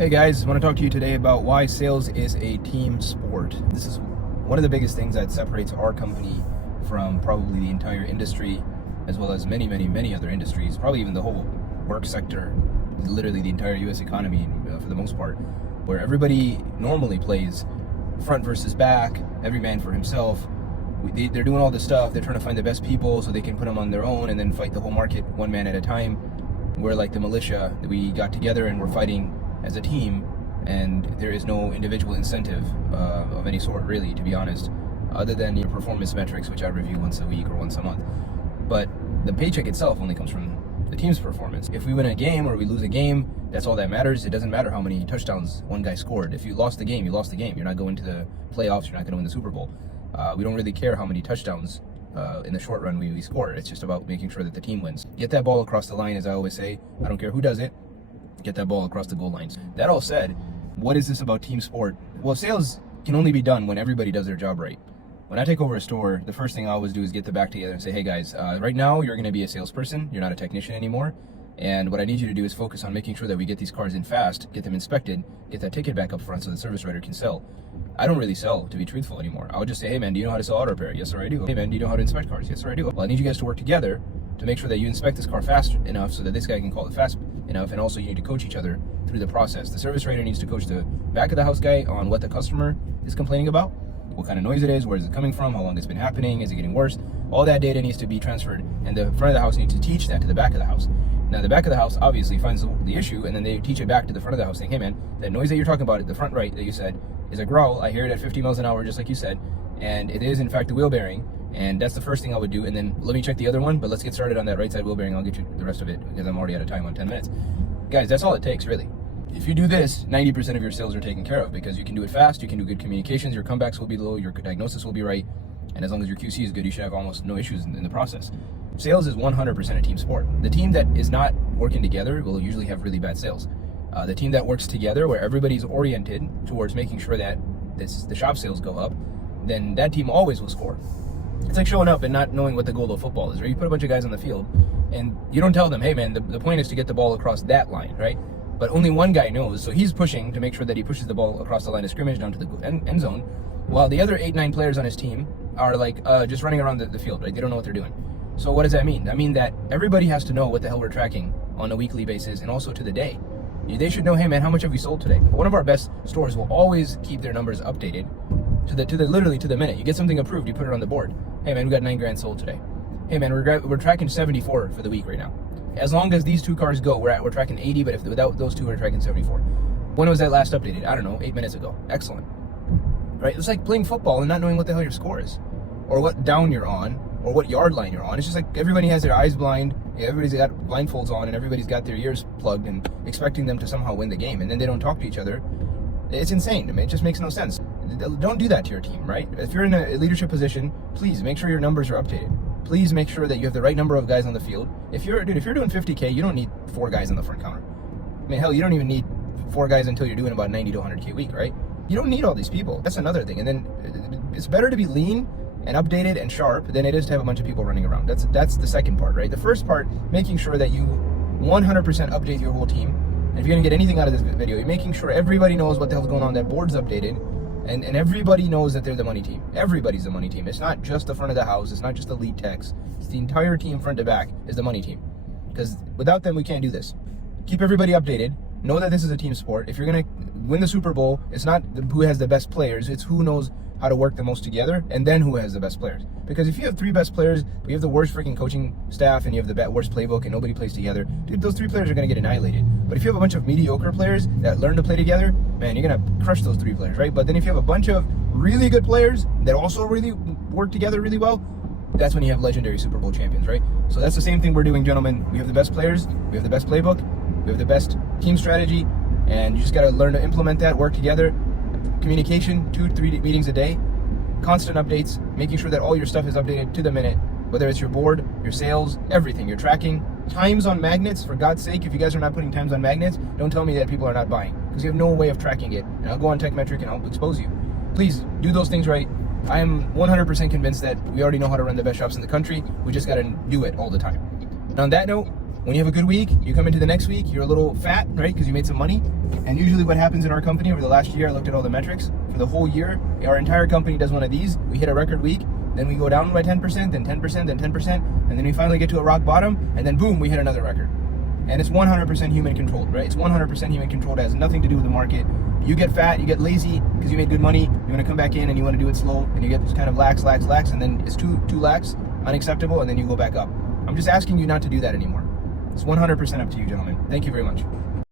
Hey guys, I want to talk to you today about why sales is a team sport. This is one of the biggest things that separates our company from probably the entire industry, as well as many other industries, probably even the whole work sector, literally the entire US economy for the most part, where everybody normally plays front versus back, every man for himself. They're doing all this stuff, they're trying to find the best people so they can put them on their own and then fight the whole market one man at a time. We're like the militia. We got together and we're fighting as a team, and there is no individual incentive of any sort, really, to be honest, other than your performance metrics, which I review once a week or once a month. But the paycheck itself only comes from the team's performance. If we win a game or we lose a game, that's all that matters. It doesn't matter how many touchdowns one guy scored. If you lost the game, you lost the game. You're not going to the playoffs. You're not going to win the Super Bowl. We don't really care how many touchdowns in the short run we score. It's just about making sure that the team wins. Get that ball across the line, as I always say. I don't care who does it. Get that ball across the goal lines. That all said, what is this about team sport? Well, sales can only be done when everybody does their job right. When I take over a store, the first thing I always do is get the back together and say, hey guys, right now you're going to be a salesperson. You're not a technician anymore. And what I need you to do is focus on making sure that we get these cars in fast, get them inspected, get that ticket back up front so the service writer can sell. I don't really sell, to be truthful, anymore. I would just say, hey man, do you know how to sell auto repair? Yes sir, I do. Hey man, do you know how to inspect cars? Yes sir, I do. Well, I need you guys to work together to make sure that you inspect this car fast enough so that this guy can call it fast enough, and also you need to coach each other through the process. The service writer needs to coach the back of the house guy on what the customer is complaining about, what kind of noise it is, where is it coming from, how long it's been happening, is it getting worse. All that data needs to be transferred, and the front of the house needs to teach that to the back of the house. Now the back of the house obviously finds the issue, and then they teach it back to the front of the house saying, hey man, that noise that you're talking about at the front right that you said is a growl. I hear it at 50 miles an hour just like you said, and it is in fact the wheel bearing. And that's the first thing I would do, and then let me check the other one, but let's get started on that right side wheel bearing. I'll get you the rest of it because I'm already out of time on 10 minutes. Guys, that's all it takes, really. If you do this, 90% of your sales are taken care of because you can do it fast, you can do good communications, your comebacks will be low, your diagnosis will be right, and as long as your QC is good, you should have almost no issues in the process. Sales is 100% a team sport. The team that is not working together will usually have really bad sales. The team that works together, where everybody's oriented towards making sure that the shop sales go up, then that team always will score. It's like showing up and not knowing what the goal of football is, right? You put a bunch of guys on the field and you don't tell them, hey man, the point is to get the ball across that line, right? But only one guy knows, so he's pushing to make sure that he pushes the ball across the line of scrimmage down to the end zone, while the other 8-9 players on his team are like just running around the field, right? They don't know what they're doing. So what does that mean? I mean that everybody has to know what the hell we're tracking on a weekly basis and also to the day. They should know, hey man, how much have we sold today? One of our best stores will always keep their numbers updated literally to the minute. You get something approved, you put it on the board. Hey man, we got 9 grand sold today. Hey man, we're tracking 74 for the week right now. As long as these two cars go, we're tracking 80, but without those two, we're tracking 74. When was that last updated? I don't know, 8 minutes ago. Excellent. Right? It's like playing football and not knowing what the hell your score is, or what down you're on, or what yard line you're on. It's just like everybody has their eyes blind, everybody's got blindfolds on, and everybody's got their ears plugged and expecting them to somehow win the game, and then they don't talk to each other. It's insane. I mean, it just makes no sense. Don't do that to your team, right? If you're in a leadership position, please make sure your numbers are updated. Please make sure that you have the right number of guys on the field. If you're doing 50K, you don't need 4 guys on the front counter. I mean, hell, you don't even need 4 guys until you're doing about 90 to 100K a week, right? You don't need all these people. That's another thing. And then it's better to be lean and updated and sharp than it is to have a bunch of people running around. That's the second part, right? The first part, making sure that you 100% update your whole team. And if you're gonna get anything out of this video, you're making sure everybody knows what the hell's going on, that board's updated, and everybody knows that they're the money team. Everybody's the money team. It's not just the front of the house, it's not just the lead techs. It's the entire team front to back is the money team. Because without them, we can't do this. Keep everybody updated. Know that this is a team sport. If you're gonna win the Super Bowl, it's not who has the best players, it's who knows how to work the most together, and then who has the best players. Because if you have 3 best players, but you have the worst freaking coaching staff, and you have the worst playbook, and nobody plays together, dude, those 3 players are gonna get annihilated. But if you have a bunch of mediocre players that learn to play together, man, you're gonna crush those 3 players, right? But then if you have a bunch of really good players that also really work together really well, that's when you have legendary Super Bowl champions, right? So that's the same thing we're doing, gentlemen. We have the best players, we have the best playbook, we have the best team strategy, and you just gotta learn to implement that, work together. Communication, 2-3 meetings a day, constant updates, making sure that all your stuff is updated to the minute, whether it's your board, your sales, everything. You're tracking times on magnets. For God's sake, if you guys are not putting times on magnets, don't tell me that people are not buying, because you have no way of tracking it. And I'll go on TechMetric and I'll expose you. Please do those things right. I am 100% convinced that we already know how to run the best shops in the country. We just got to do it all the time. And on that note, When you have a good week, you come into the next week, you're a little fat, right? Because you made some money. And usually what happens in our company over the last year, I looked at all the metrics for the whole year. Our entire company does one of these. We hit a record week, then we go down by 10%, then 10%, then 10%, and then we finally get to a rock bottom, and then boom, we hit another record. And it's 100% human controlled, right? It's 100% human controlled. It has nothing to do with the market. You get fat, you get lazy because you made good money. You want to come back in and you want to do it slow, and you get this kind of lax, and then it's too lax, unacceptable, and then you go back up. I'm just asking you not to do that anymore. It's 100% up to you, gentlemen. Thank you very much.